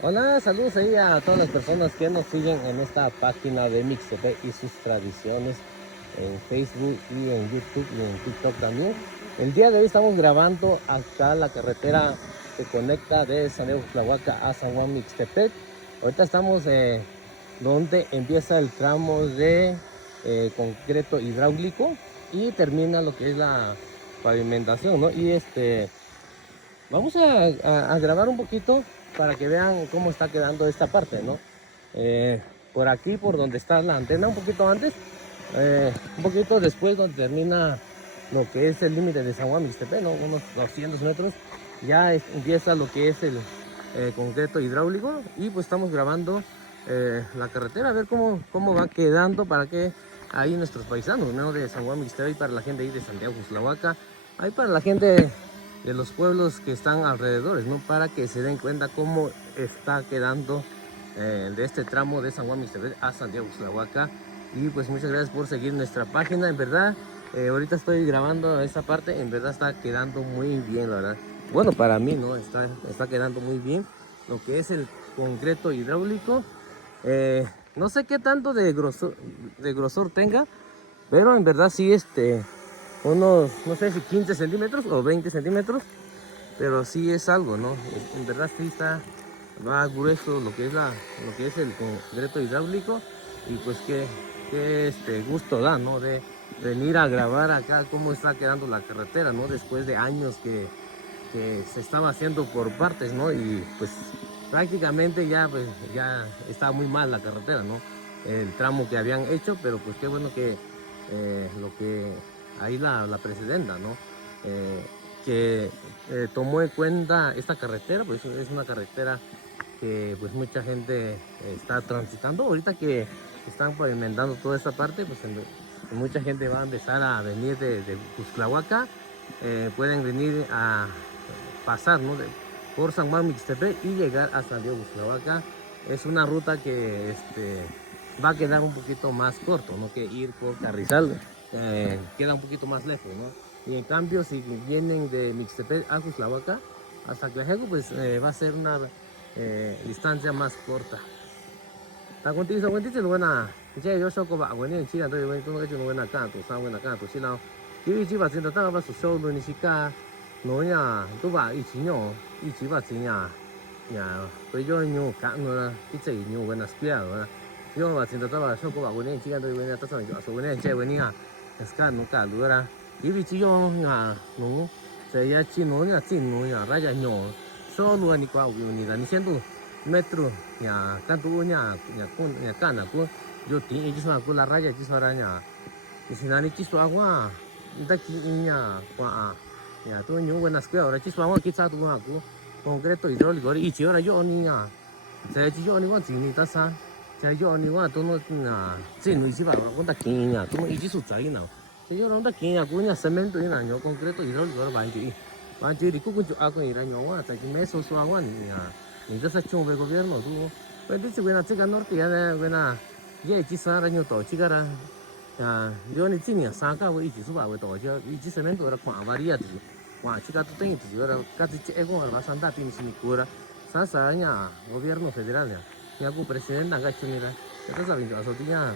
Hola, saludos ahí a todas las personas que nos siguen en esta página de Mixtepec y sus tradiciones en Facebook y en YouTube y en TikTok también. El día de hoy estamos grabando acá la carretera que conecta de San Diego Tlahuaca a San Juan Mixtepec. Ahorita estamos donde empieza el tramo de concreto hidráulico y termina lo que es la pavimentación, ¿no? Y vamos a grabar un poquito para que vean cómo está quedando esta parte, ¿no? Por aquí, por donde está la antena, un poquito antes, un poquito después donde termina lo que es el límite de San Juan Mixtepec, ¿no? Unos 200 metros, ya empieza lo que es el concreto hidráulico y pues estamos grabando la carretera, a ver cómo va quedando para que ahí nuestros paisanos, ¿no? De San Juan Mixtepec, y para la gente ahí de Santiago Tlahuaca, ahí para la gente de los pueblos que están alrededores, ¿no? Para que se den cuenta cómo está quedando de este tramo de San Juan Mixtepec a Santiago Tlahuaca. Y pues muchas gracias por seguir nuestra página, en verdad. Ahorita estoy grabando esta parte, en verdad está quedando muy bien, la verdad. Bueno, para mí, ¿no? Está quedando muy bien lo que es el concreto hidráulico. No sé qué tanto de grosor tenga, pero en verdad sí, unos, no sé si 15 centímetros o 20 centímetros, pero sí es algo, ¿no? En verdad sí está más grueso lo que es el concreto hidráulico. Y pues qué gusto da, ¿no? De venir a grabar acá cómo está quedando la carretera, ¿no? Después de años que se estaba haciendo por partes, ¿no? Y pues prácticamente ya está muy mal la carretera, ¿no? El tramo que habían hecho, pero pues qué bueno que lo que ahí la presidenta, ¿no? Eh, que tomó en cuenta esta carretera, pues es una carretera que pues mucha gente está transitando. Ahorita que están pavimentando toda esta parte, pues mucha gente va a empezar a venir de Cusclahuaca, pueden venir a pasar, ¿no? Por San Juan Mixtepec y llegar a San Diego Cusclahuaca. Es una ruta que va a quedar un poquito más corto, ¿no? Que ir por Carrizal, queda un poquito más lejos, ¿no? Y en cambio, si vienen de Mixtepec a Cusclahuaca hasta Tlajeco, pues va a ser una distancia más corta. Ta contigo sa contigo lo buena, ya yo soy como bueno en Chile, entonces bueno, todo eso no buena acá, tú sabes buena acá, tú sí no. Yo y chiva sin tratar vas a show lo ni siquiera no ya, tú va y chiño, y chiva sin ya, ya, pues yo no acá no la, y se no buena espía, ¿verdad? Yo va sin tratar vas a show como bueno en Chile, entonces bueno, está sabiendo, a su buena en Chile venía, es que no acá, tú era, y vi chiyo ya, no, se ya chino ya chino ya, raya no, solo ni cuau ni la ni siendo metro nhà can tu nhà cana của yo ti chỉ số của la raya chỉ số ra nhà thì xin anh chỉ số qua đã chỉ nhà qua nhà tôi nhớ quên square rồi chỉ số qua kita tu ha của concreto hidráulico rồi chỉ ora yo ni nhà sẽ chỉ yo ni qua chỉ ni ta sa sẽ yo ni qua tôi nó nhà chỉ ni chỉ bảo con ta kinh nhà tôi nó chỉ số trái nào thì yo nó ta kinh nhà của nhà cemento nhà nhỏ concreto hidráulico rồi bạn chỉ đi cũng chụp cái này nhỏ quá tại chỉ mấy số số qua nhà ni de sección de gobierno tú pues dice buena chica norte ya de buena ye chi sa ra nyo to chi gara ya yo ni chi ni sa ka wo ichi su ba wo to jo ichi cemento ra kwa varia tu kwa chica tu ten tu ra ka ti che go ra san da tin sin cura sa ya gobierno federal ya ku presidente ga chu ni ra ta sa bin jo so ti ya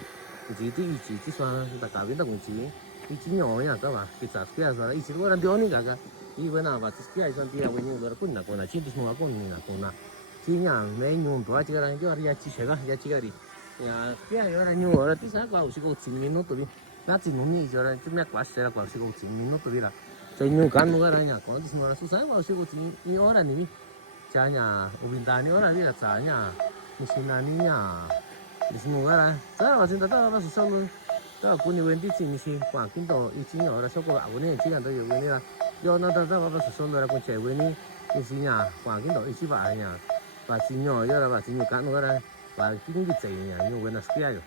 chi ti ichi chi sa da ka bin da kun chi ichi nyo ya ka ba ki sa spia sa ichi go ra dio ni ga y bueno va ti spia san ti ya wen ni ra kun na ko na chi ti mo ko ni na ko na chỉ nhà mấy nhung tuổi chỉ là cho ra chỉ sẽ có ra chỉ cái đi nhà cái này là nhung rồi tí sáng qua chỉ có 10 minutos đi đã chỉ muốn như vậy rồi chúng ta quá sẽ là qua chỉ có 10 minutos đi là cho nhung cán nữa là nhà có tí mà số sáng qua chỉ có 10 hora này cha nhà ubinta này hora đi là cha nhà mình là ní nhà mình ngồi là sao mà xin ta ta bắt số luôn ta cũng như vậy tí chỉ mình qua kinh độ ít chỉ nhỏ là số có bảo này chỉ cần tôi dùng này là do nó ta bắt số luôn là con trẻ với ní mình nhà qua kinh độ ít chỉ bảo nhà và chỉ nhỏ cho là và chỉ nhiều cán nữa đây và cái gì chạy nhà nhiều cái là kia rồi